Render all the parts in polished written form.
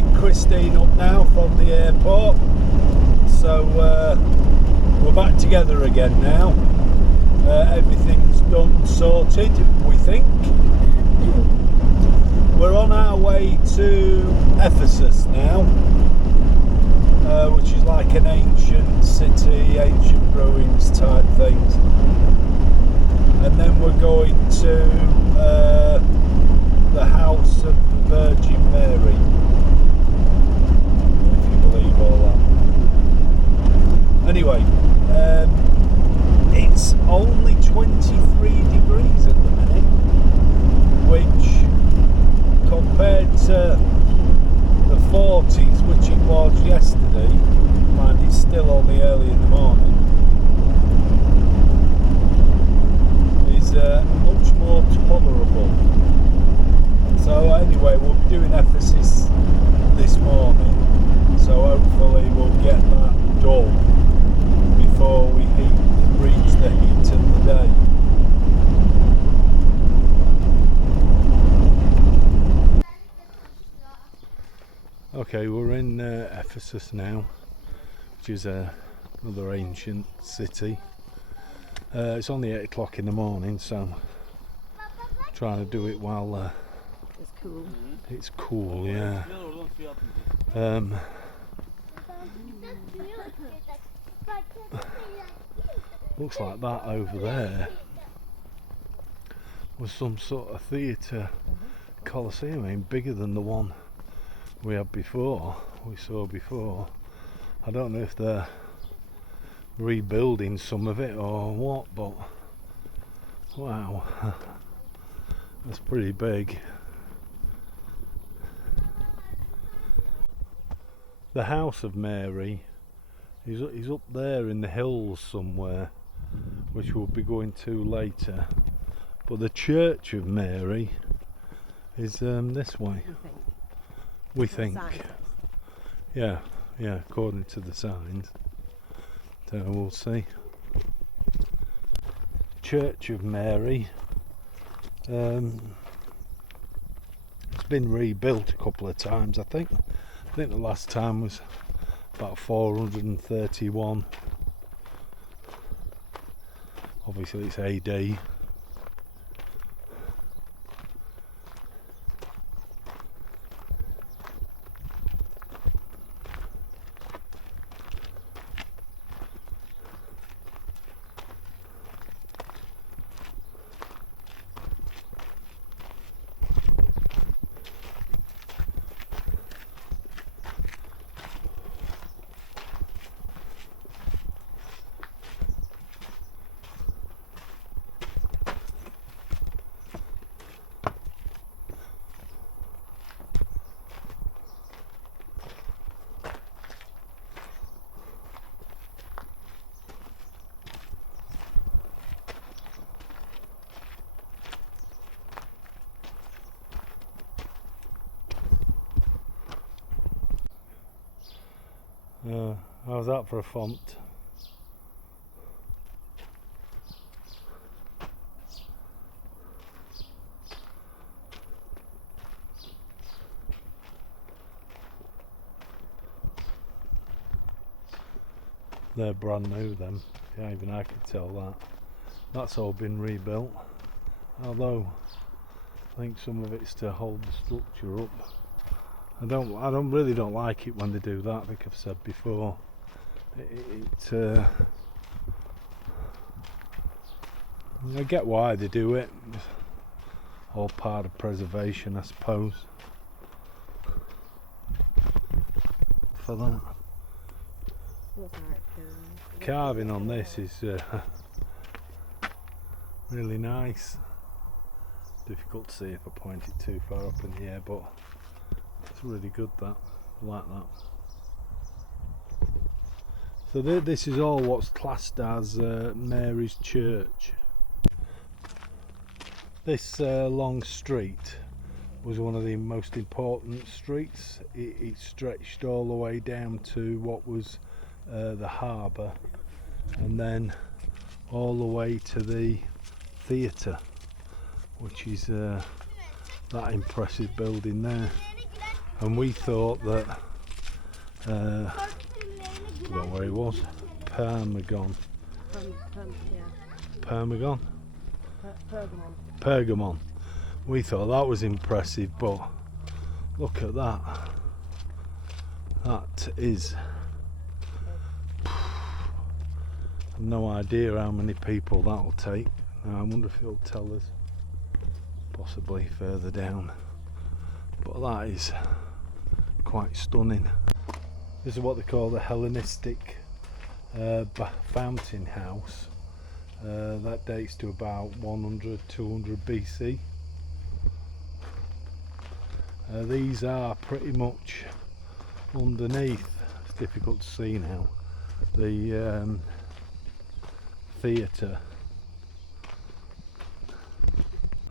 picked Christine up now from the airport, so we're back together again now. Everything's done, sorted, we think. We're on our way to Ephesus now, which is like an ancient city, ancient ruins type things. And then we're going to the house of the Virgin Mary, if you believe all that. Anyway, it's only 23 degrees at the minute, which compared to the 40s, which it was yesterday, and it's still only early in the morning, is much more tolerable. So anyway, we'll be doing Ephesus this morning, so hopefully we'll get that done before we reach the heat of the day. Okay, we're in Ephesus now, which is another ancient city. It's only 8 o'clock in the morning, so I'm trying to do it while it's cool. It's cool, yeah. Looks like that over there was some sort of theatre coliseum, I mean, bigger than the one we saw before. I don't know if they're rebuilding some of it or what, but wow, that's pretty big. The house of Mary is up there in the hills somewhere, which we'll be going to later, but the church of Mary is this way, we think. Yeah, according to the signs, so we'll see. Church of Mary, it's been rebuilt a couple of times, I think the last time was about 431. Obviously it's AD. How's that for a font? They're brand new then, yeah, even I could tell that. That's all been rebuilt, although I think some of it's to hold the structure up. I really don't like it when they do that, like I've said before. I get why they do it. It's all part of preservation, I suppose. For that. Carving on this is really nice. Difficult to see if I point it too far up in the air, but it's really good, that. I like that. So this is all what's classed as Mary's Church. This long street was one of the most important streets. It stretched all the way down to what was the harbour, and then all the way to the theatre, which is that impressive building there. and we thought that I forgot where it was. Pergamon. Pergamon. Pergamon. We thought that was impressive, but look at that. That is. I've no idea how many people that'll take. Now, I wonder if it'll tell us. Possibly further down. But that is quite stunning. This is what they call the Hellenistic fountain house. That dates to about 100, 200 BC. These are pretty much underneath, it's difficult to see now, the theatre.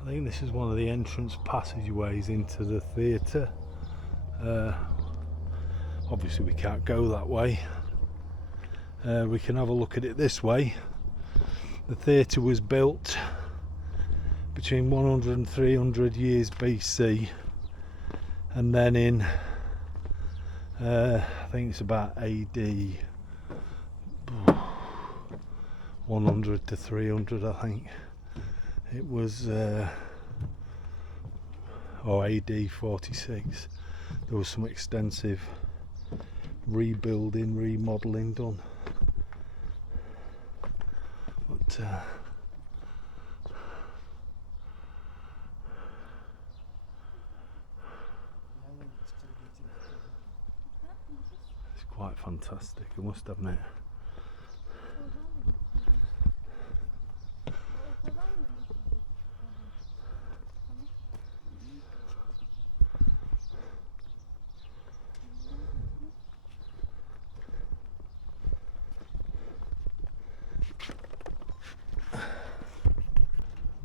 I think this is one of the entrance passageways into the theatre. Obviously we can't go that way. We can have a look at it this way. The theatre was built between 100 and 300 years BC, and then in I think it's about AD 100 to 300, I think it was, or AD 46. There was some extensive rebuilding, remodelling done. But it's quite fantastic, I must admit.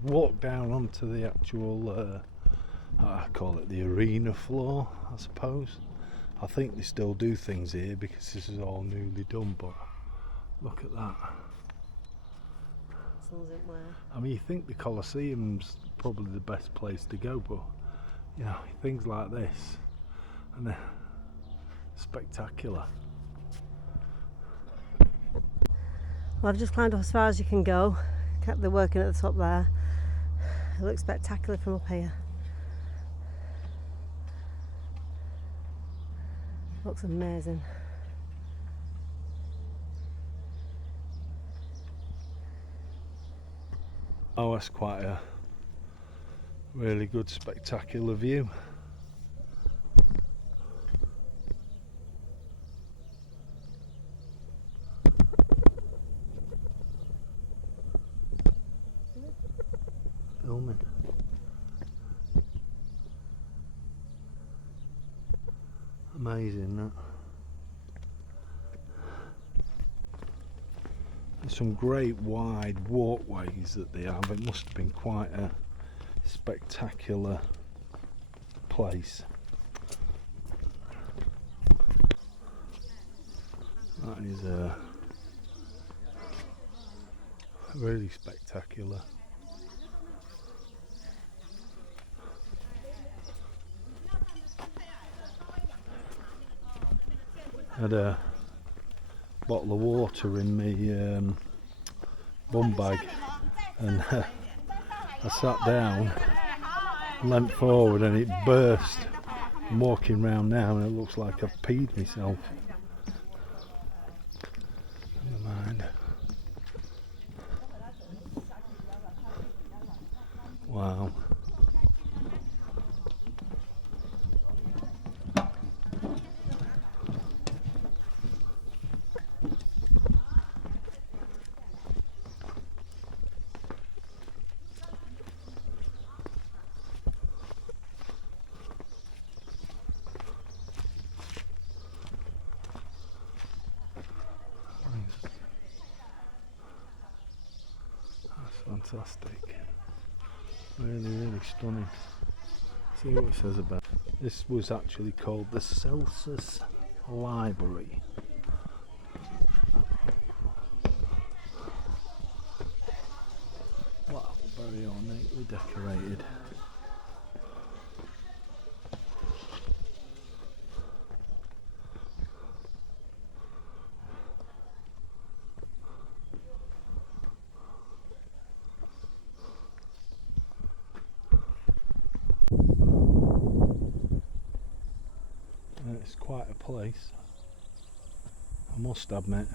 Walk down onto the actual, I call it the arena floor, I suppose. I think they still do things here because this is all newly done, but look at that. I mean, you think the Colosseum's probably the best place to go, but you know, things like this, and they're spectacular. Well, I've just climbed up as far as you can go. They're working at the top there. It looks spectacular from up here. Looks amazing. Oh, that's quite a really good spectacular view. Filming. Amazing that. There's some great wide walkways that they have. It must have been quite a spectacular place. That is really spectacular. Had a bottle of water in my bum bag, and I sat down, leant forward, and it burst. I'm walking around now and it looks like I've peed myself. Never mind. Wow. Fantastic. Really stunning. See what it says about it. This was actually called the Celsus Library. Wow, very ornately decorated. It's quite a place, I must admit.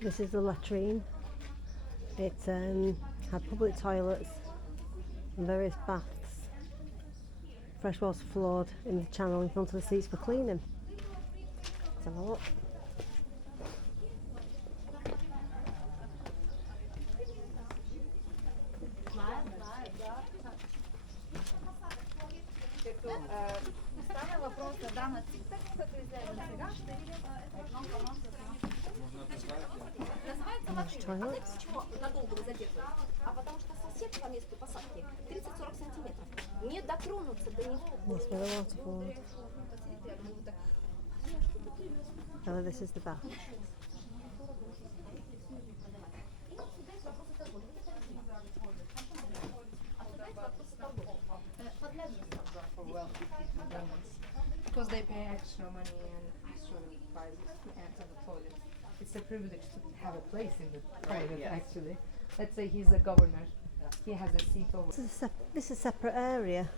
This is the latrine. It had public toilets and various baths. Freshwater floored in the channel in front of the seats for cleaning. Let's have a look. There's toilets. Надолго вы задерживаете. А потому что сосед по месту посадки 30-40 сантиметров. Не дотронуться до него. That's where the water falls. Oh, this is the bath. Because they pay extra money and astronomical prices to enter the toilet. It's a privilege to have a place in the toilet, actually. Let's say he's a governor. He has a seat over. This is a separate area.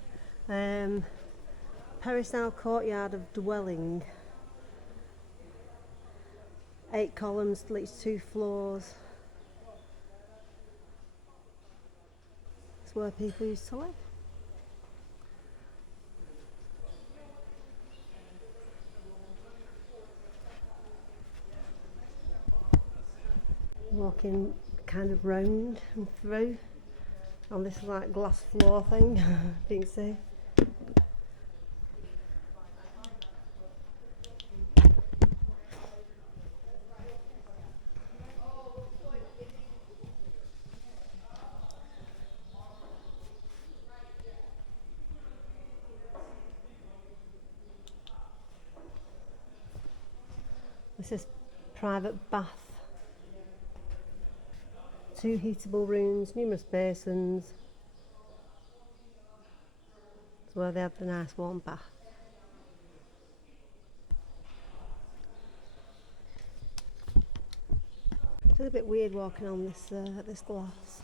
Peristyle courtyard of dwelling. 8 columns, at least 2 floors. It's where people used to live. Walking kind of round and through on this like glass floor thing, if you can see. This is private bath. 2 heatable rooms, numerous basins. It's where they have the nice warm bath. It's a little bit weird walking on this glass.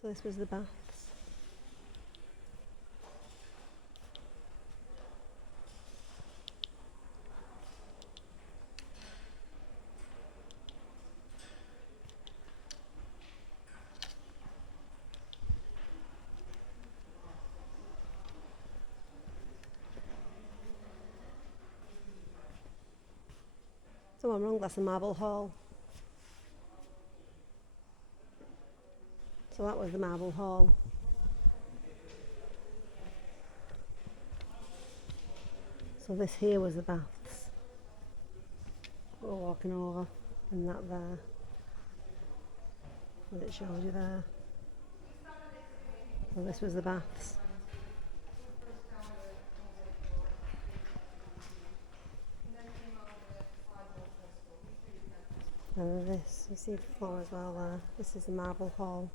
So this was the baths. So I'm wrong, that's a marble hall. So that was the marble hall. So this here was the baths. We're walking over, and that there. And it shows you there. So this was the baths. And this, you see the floor as well there. This is the marble hall.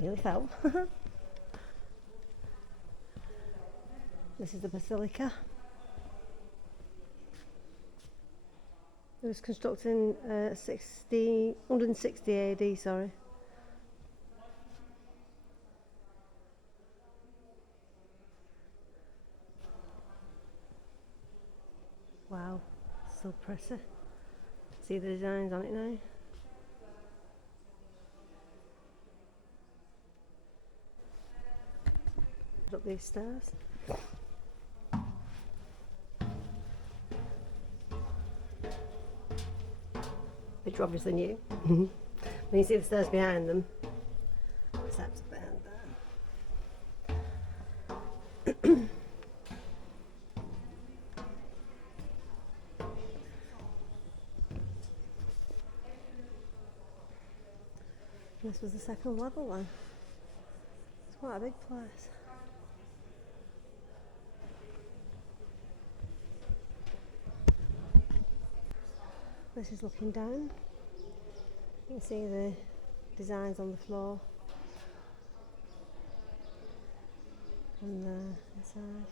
Nearly fell. This is the basilica. It was constructed in 160 AD, sorry. So pretty. See the designs on it now? Up these stairs. Which are obviously new. When you see the stairs behind them, steps behind there. This was the second level then. It's quite a big place. This is looking down. You can see the designs on the floor and the inside.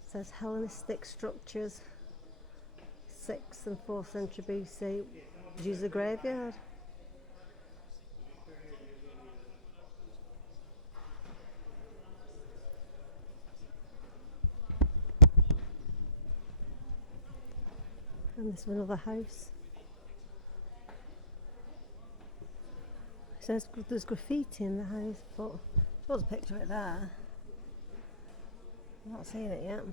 It says Hellenistic structures, 6th and 4th century BC. Use the graveyard. And this is another house. It says there's graffiti in the house, but there's a picture of it there. I'm not seeing it yet.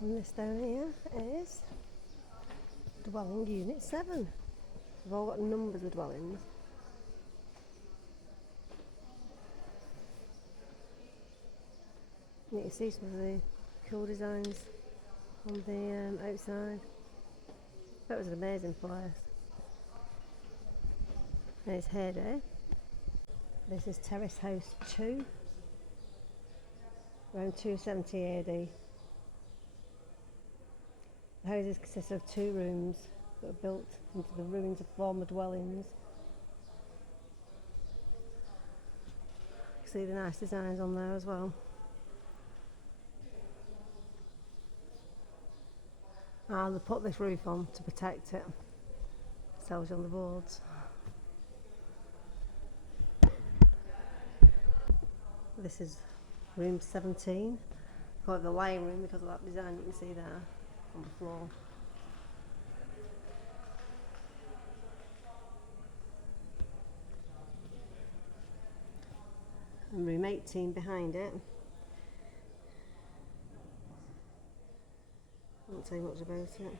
And this down here is dwelling unit 7. They've all got numbers of dwellings. You can see some of the cool designs on the outside. That was an amazing place. And it's heyday. This is Terrace House 2, around 270 AD. The houses consist of 2 rooms that were built into the ruins of former dwellings. You can see the nice designs on there as well. And they put this roof on to protect it. It tells you on the boards. This is room 17. I call it the lying room because of that design you can see there on the floor. And room 18 behind it. I won't say much about it.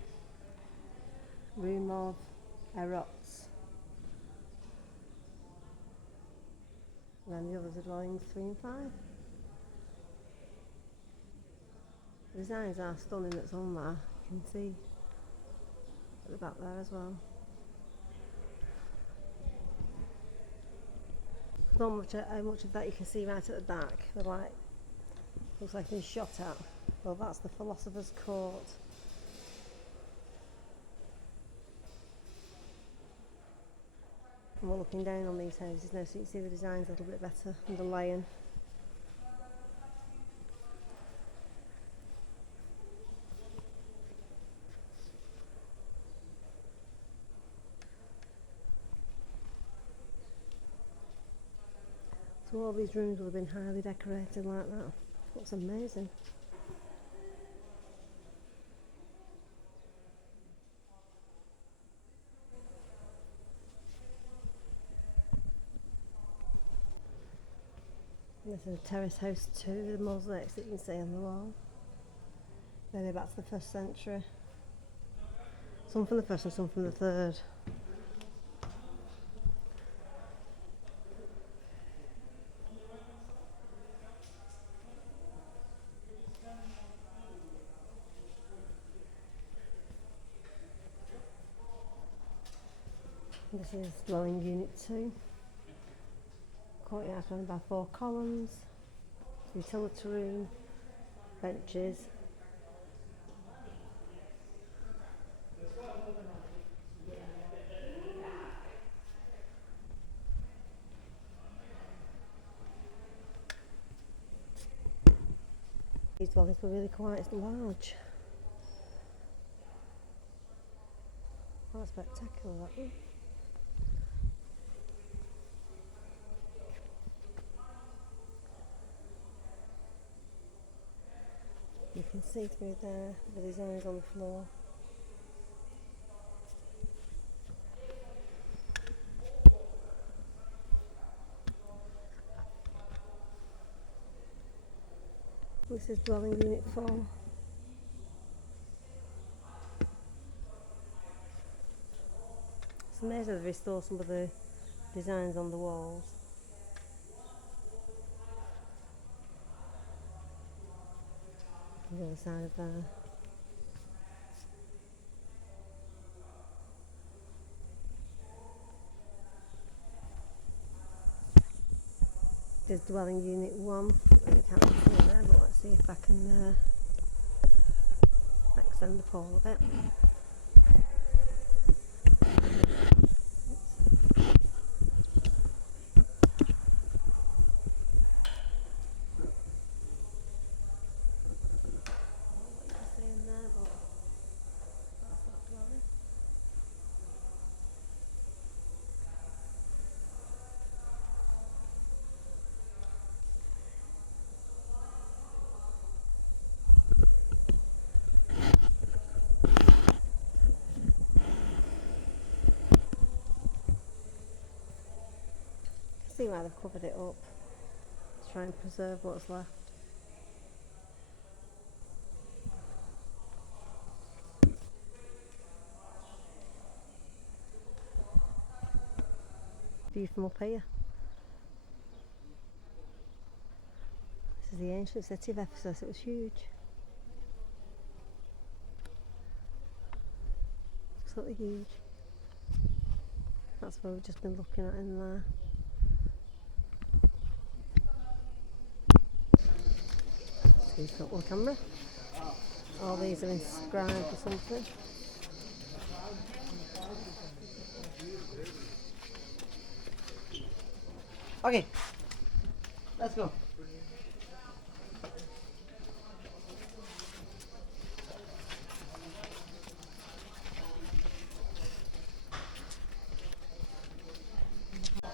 Room of Erots. And then the others are dwellings 3 and 5. The designs are stunning that's on there. You can see at the back there as well. Not much how much of that you can see right at the back. The light looks like it's been shot at. Well, that's the Philosopher's Court. And we're looking down on these houses now, so you can see the designs a little bit better underlying. So all these rooms would have been highly decorated like that. Looks amazing. This is a terrace house 2, the mosaics that you can see on the wall. Maybe back to the 1st century. Some from the 1st and some from the 3rd. This is dwelling unit 2. Courtyard surrounded by 4 columns, utility room, benches. These dwellings were really quite large. Quite spectacular, that one. You can see through there the designs on the floor. This is dwelling unit 4. It's amazing to restore some of the designs on the walls. On the other side there. There's dwelling unit 1. You can't see it there, but let's see if I can extend the pole a bit. See why they've covered it up to try and preserve what's left. View from up here. This is the ancient city of Ephesus. It was huge. Absolutely huge. That's what we've just been looking at in there. He's got one camera. All these are inscribed or something. Okay, let's go.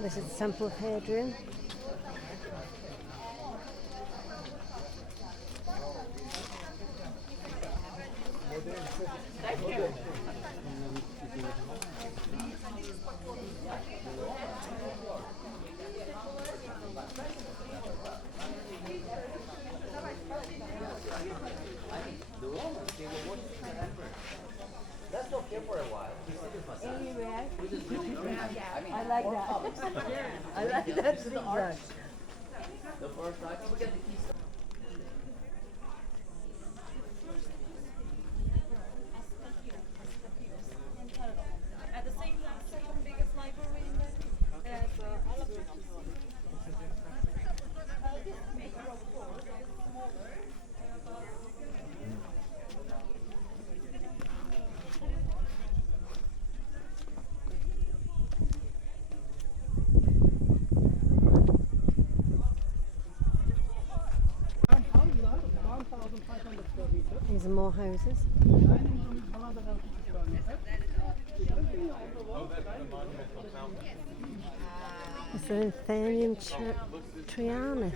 This is the Temple of Hadrian. Let's go here for a while. I like that. I like that zigzag. The first time we get the keys. At the same time, second biggest library in there. All of it. This maker, of course, is smaller. These are more houses. It's an Athenian Triana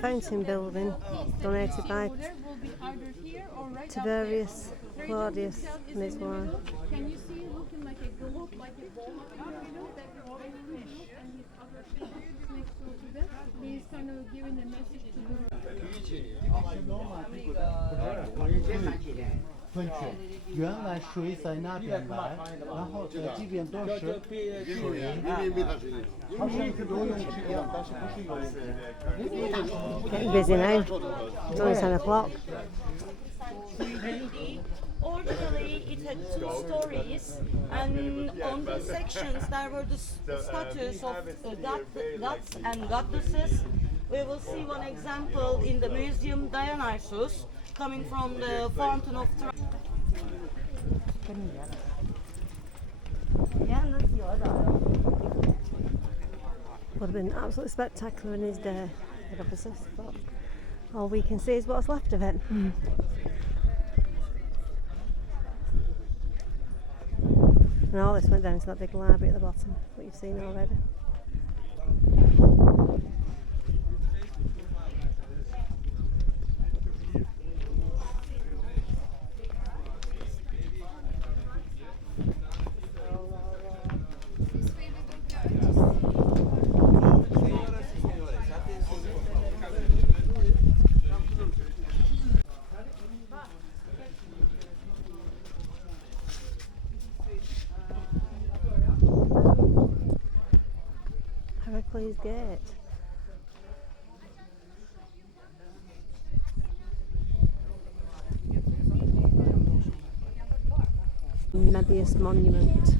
fountain building donated by Tiberius Claudius and his wife. Can you see it looking like a globe, like a ball? You know that orange and his other figures next to that? He's kind of giving a message to the 分区原来水在那边来，然后这边都是水，它是游泳池一样，但是不是游泳池。 Getting busy now. It's only 10 o'clock. Originally, it had 2 stories, and on the sections there were the statues of gods and goddesses. We will see one example in the museum, Dionysus, coming from the fountain of Troy. Would have been absolutely spectacular in his day at Ephesus, but All we can see is what's left of it. And all this went down to that big library at the bottom, what you've seen already. Heracles Gate. Mebius Monument.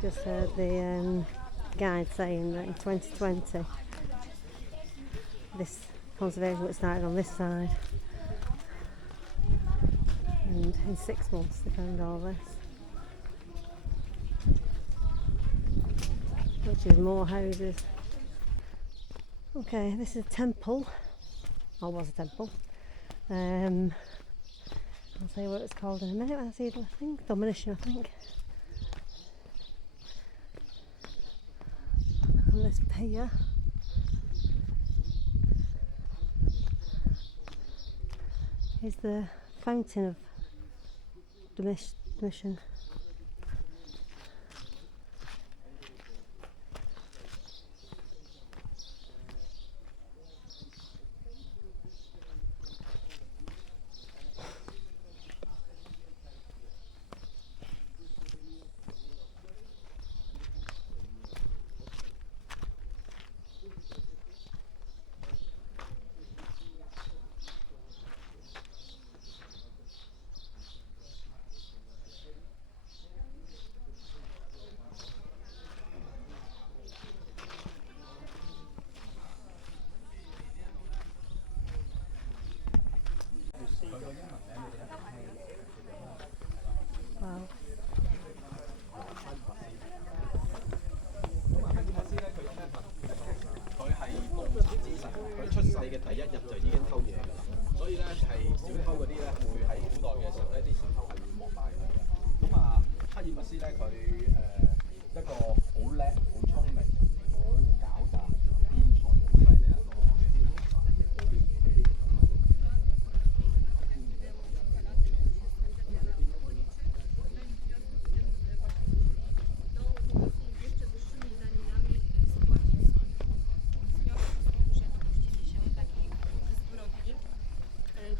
Just heard the guide saying that in 2020 this conservation work started on this side, and in 6 months they found all this, which is more houses. Okay, this is a temple, or was a temple. I'll tell you what it's called in a minute when I see it. I think Domination, I think. And this pier is the fountain of Domitian. Wow.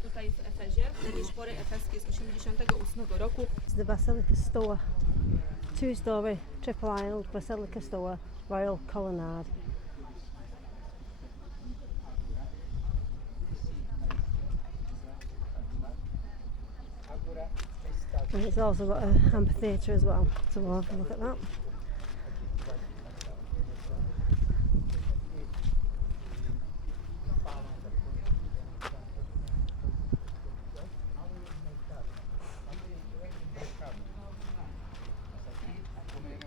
Tutaj w Efezie, te nieszpory efeskie z 88 roku. It's the Basilica Stoa, 2-storey, triple-aisled Basilica Stoa, Royal Colonnade. And it's also got an amphitheatre as well, so we'll have a look at that.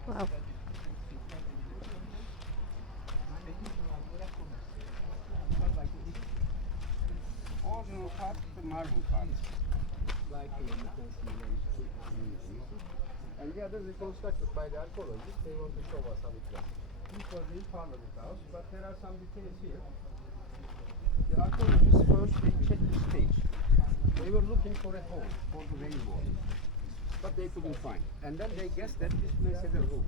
Wow. Original part, the marble part. And yeah, this is constructed by the archaeologists. They want to show us how it was. This was the Parliament House, but there are some details here. The archaeologists first they checked the stage. They were looking for a hole for the rainbow, but they couldn't find. And then they guessed that this place had a roof.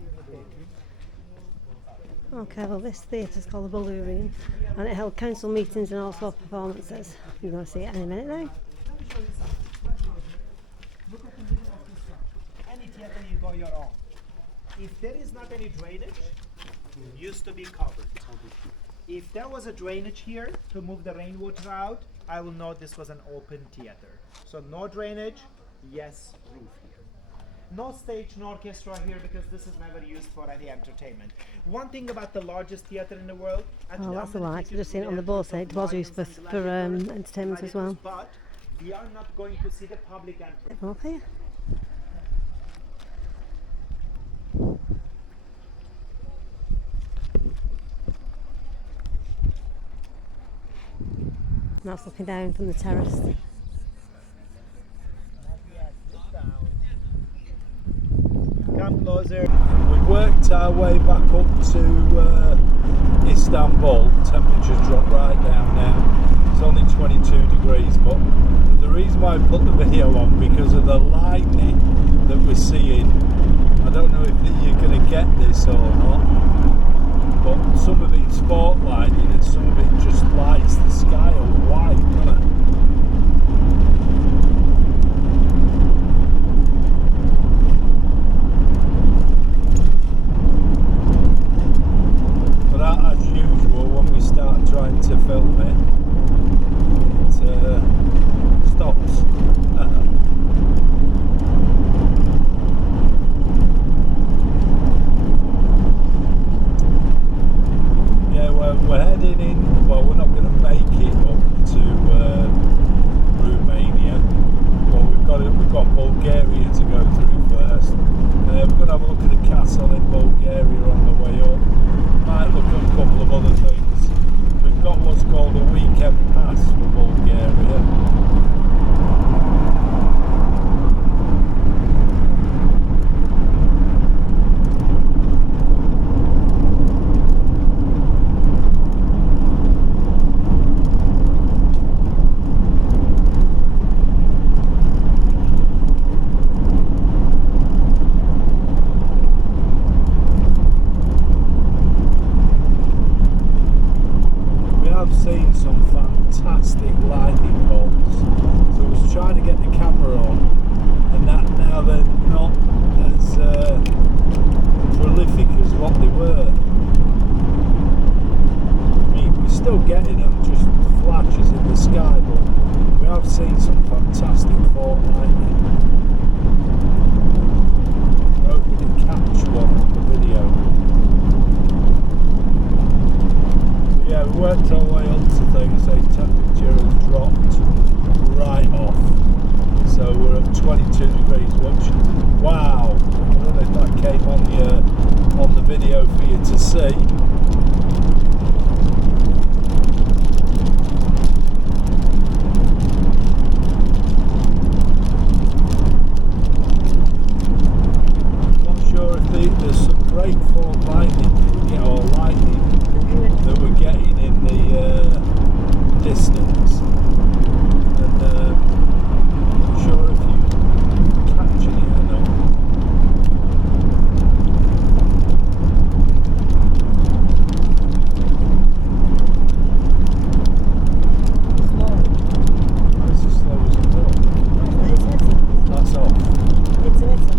Okay, well this theatre is called the Ballroom, and it held council meetings and also performances. You're going to see it any minute now. Any theater you go your own. If there is not any drainage, it used to be covered. If there was a drainage here to move the rainwater out, I will know this was an open theater. So no drainage, yes, roof here. No stage, no orchestra here because this is never used for any entertainment. One thing about the largest theater in the world, Oh, that's a light. I've just seen it on the board saying it was used for entertainment as well. but we are not going to see the public entrance. Up here. that's looking down from the terrace. Come closer. We've worked our way back up to Istanbul. Temperature's dropped right down now. It's only 22 degrees, but the reason why I put the video on because of the lightning that we're seeing. I don't know if you're going to get this or not, but some of it's sport lightning and some of it just lights the sky all white, doesn't it? But as usual, when we start trying to film it, it stops. Yeah, we're heading in. Well, we're not going to make it up to Romania. Well, we've got Bulgaria to go through first. We're going to have a look at the castle in Bulgaria on the way up. Might look at a couple of other things. We've got what's called a weekend pass for Bulgaria. Seen some fantastic lightning bolts, so I was trying to get the camera on, and that now they're not as prolific as what they were. I mean, we're still getting them, just flashes in the sky, but we have seen some fantastic fault lightning. I hope we didn't catch one on the video. Yeah, we worked our way up to things, the temperature has dropped right off. So we're at 22 degrees, which, wow, I don't know if that came on the video for you to see. Not sure if there's some great form lightning, or lightning that we're getting in the distance, and I'm not sure if you're catching it or not. Slow. It's as slow as it goes. It's hitting. That's off. It's hitting.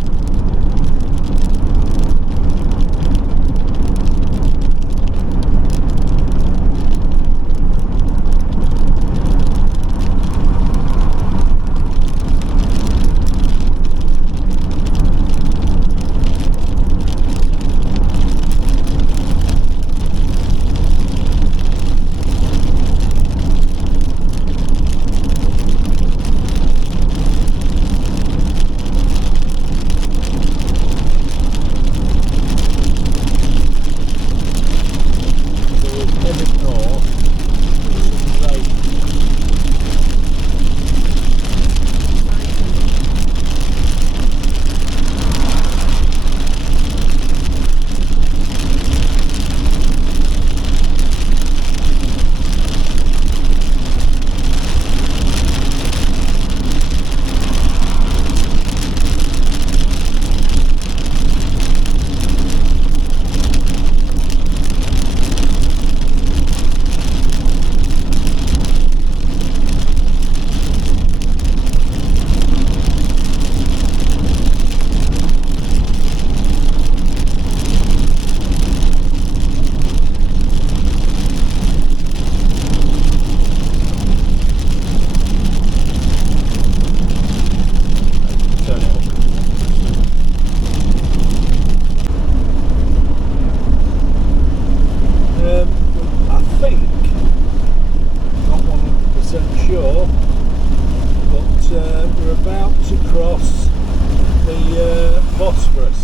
Bosphorus.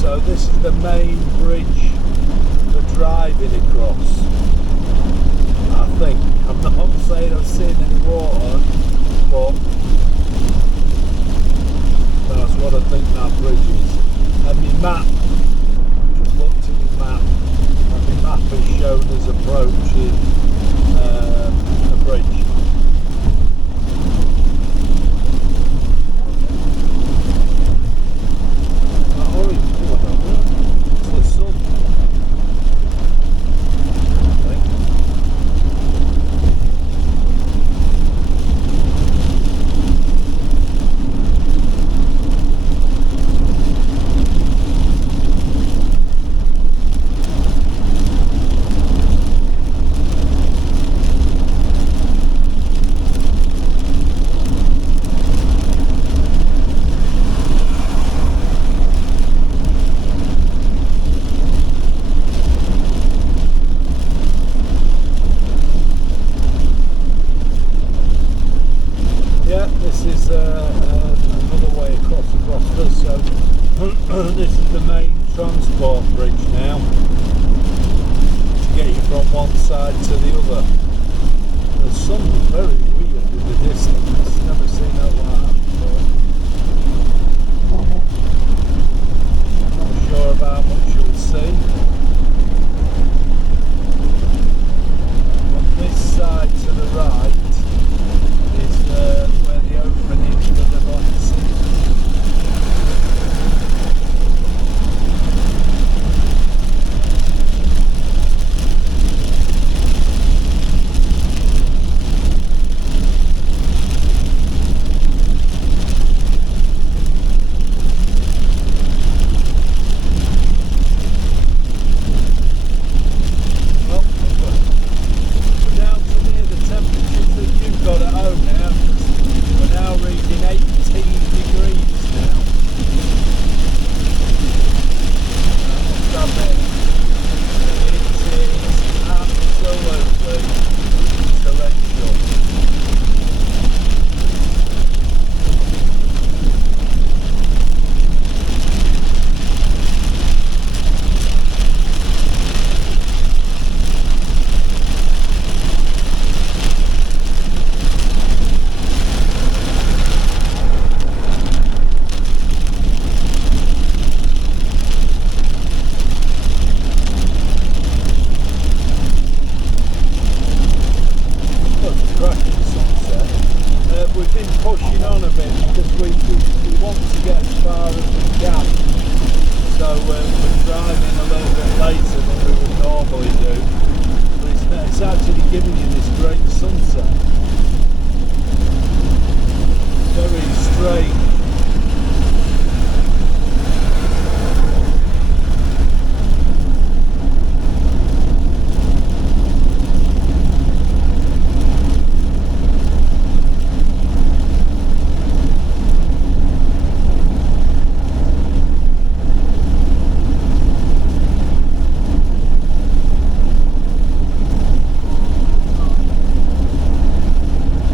So this is the main bridge for driving across. I think. I'm not saying I've seen any water, but that's what I think that bridge is. And my map, just looked at my map, and my map has shown us approaching a bridge. That orange colour, don't it? It's the sun. I think. Yeah, this is another way across this. So this is the main transport bridge now to get you from one side to the other. There's something very weird in the distance. Never seen that like that before. Not sure of how much you'll see. On this side to the right is where the opening for the Black Sea. Well, we're down to near the temperatures that you've got at home now. We're now reading 18 degrees now. I must admit, it is absolutely torrential. Well, it's a cracking sunset. We've been pushing on a bit because we want to get as far as we can. So we're driving a little bit later than we would normally do. But it's actually giving you this great sunset. Very strange.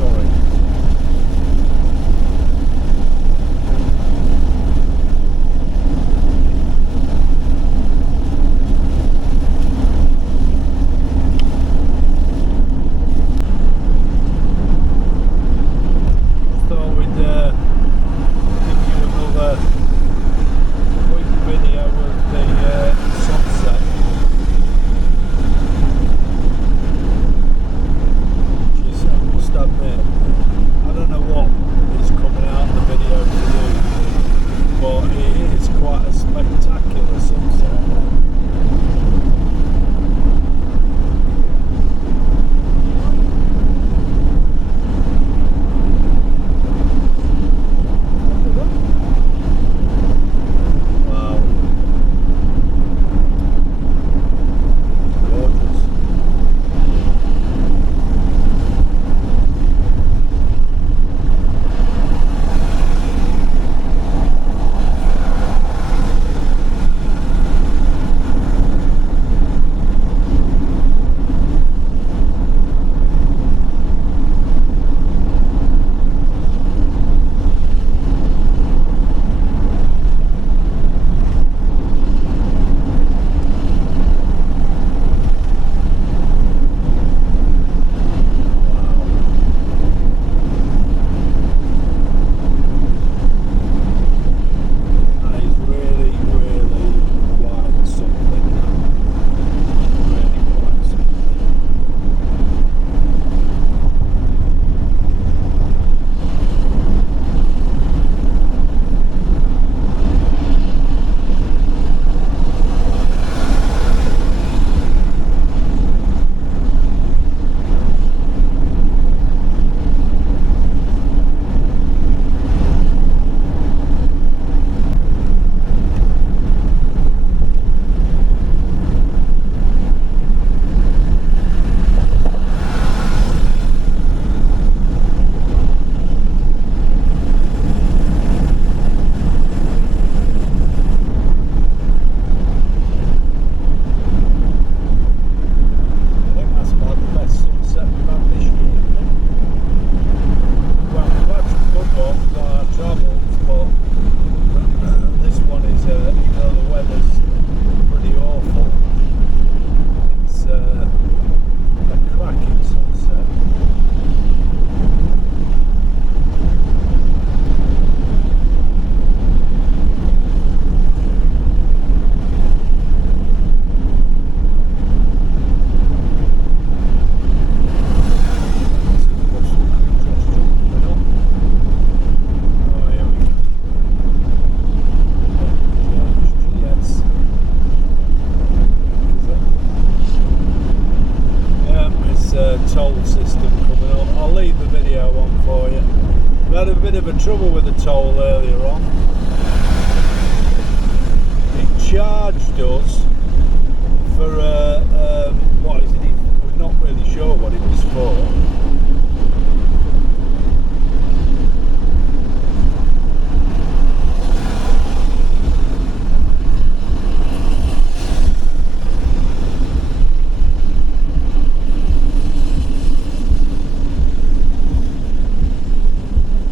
Sorry. of trouble with the toll earlier on. It charged us for what is it? We're not really sure what it was for.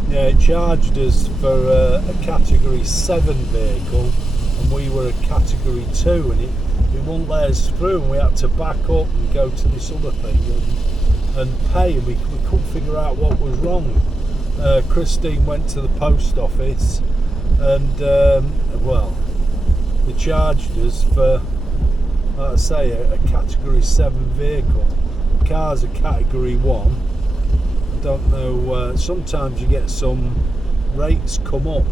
Yeah, it charged us for a category 7 vehicle, and we were a category 2, and it wouldn't let us through, and we had to back up and go to this other thing and pay, and we couldn't figure out what was wrong. Christine went to the post office, and well, they charged us for, like I say, a category 7 vehicle. The car's a category 1. Don't know, sometimes you get some rates come up